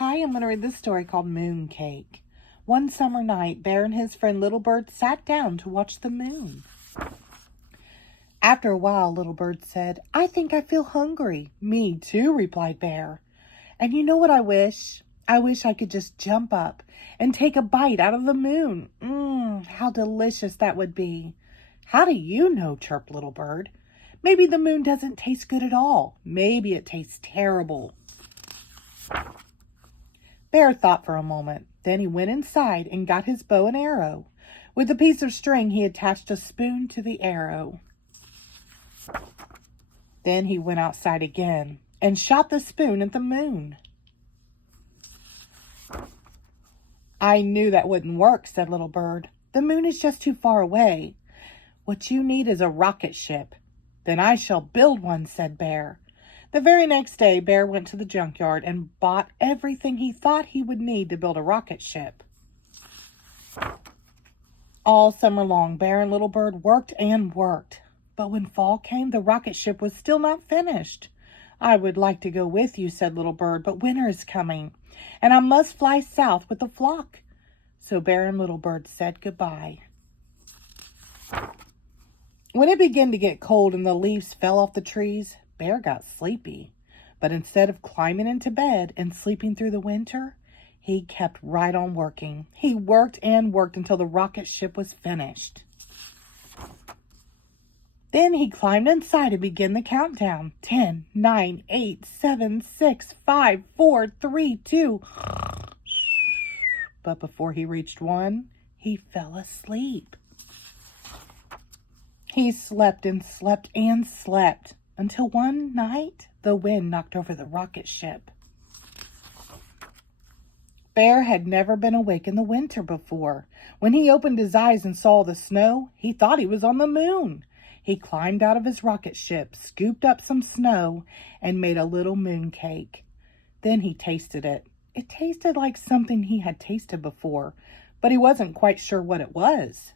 Hi, I'm going to read this story called Mooncake. One summer night, Bear and his friend Little Bird sat down to watch the moon. After a while, Little Bird said, "I think I feel hungry." "Me too," replied Bear. "And you know what I wish? I wish I could just jump up and take a bite out of the moon. How delicious that would be." "How do you know?" chirped Little Bird. "Maybe the moon doesn't taste good at all. Maybe it tastes terrible." Bear thought for a moment. Then he went inside and got his bow and arrow. With a piece of string, he attached a spoon to the arrow. Then he went outside again and shot the spoon at the moon. "I knew that wouldn't work," said Little Bird. "The moon is just too far away. What you need is a rocket ship." "Then I shall build one," said Bear. The very next day, Bear went to the junkyard and bought everything he thought he would need to build a rocket ship. All summer long, Bear and Little Bird worked and worked. But when fall came, the rocket ship was still not finished. "I would like to go with you," said Little Bird, "but winter is coming, and I must fly south with the flock." So Bear and Little Bird said goodbye. When it began to get cold and the leaves fell off the trees, Bear got sleepy. But instead of climbing into bed and sleeping through the winter, he kept right on working. He worked and worked until the rocket ship was finished. Then he climbed inside and began the countdown. 10, 9, 8, 7, 6, 5, 4, 3, 2. But before he reached 1, he fell asleep. He slept and slept and slept until one night the wind knocked over the rocket ship. Bear had never been awake in the winter before. When he opened his eyes and saw the snow, he thought he was on the moon. He climbed out of his rocket ship, scooped up some snow, and made a little mooncake. Then he tasted it. It tasted like something he had tasted before, but he wasn't quite sure what it was.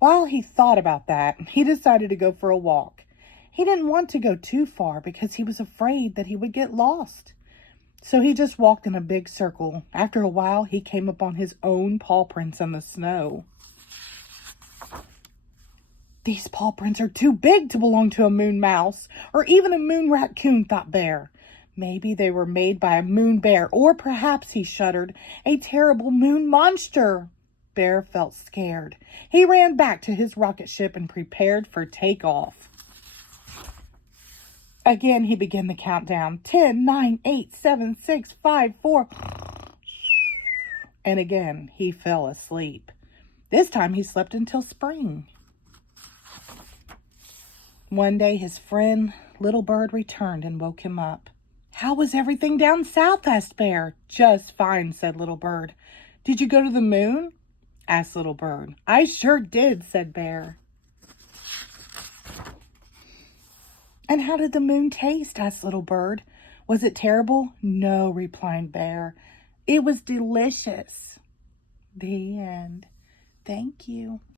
While he thought about that, he decided to go for a walk. He didn't want to go too far because he was afraid that he would get lost. So he just walked in a big circle. After a while, he came upon his own paw prints in the snow. "These paw prints are too big to belong to a moon mouse or even a moon raccoon," thought Bear. "Maybe they were made by a moon bear, or perhaps," he shuddered, "a terrible moon monster." Bear felt scared. He ran back to his rocket ship and prepared for takeoff. Again, he began the countdown. 10, 9, 8, 7, 6, 5, 4. And again, he fell asleep. This time he slept until spring. One day, his friend, Little Bird, returned and woke him up. "How was everything down south?" asked Bear. "Just fine," said Little Bird. "Did you go to the moon?" asked Little Bird. "I sure did," said Bear. "And how did the moon taste?" asked Little Bird. "Was it terrible?" "No," replied Bear. "It was delicious." The end. Thank you.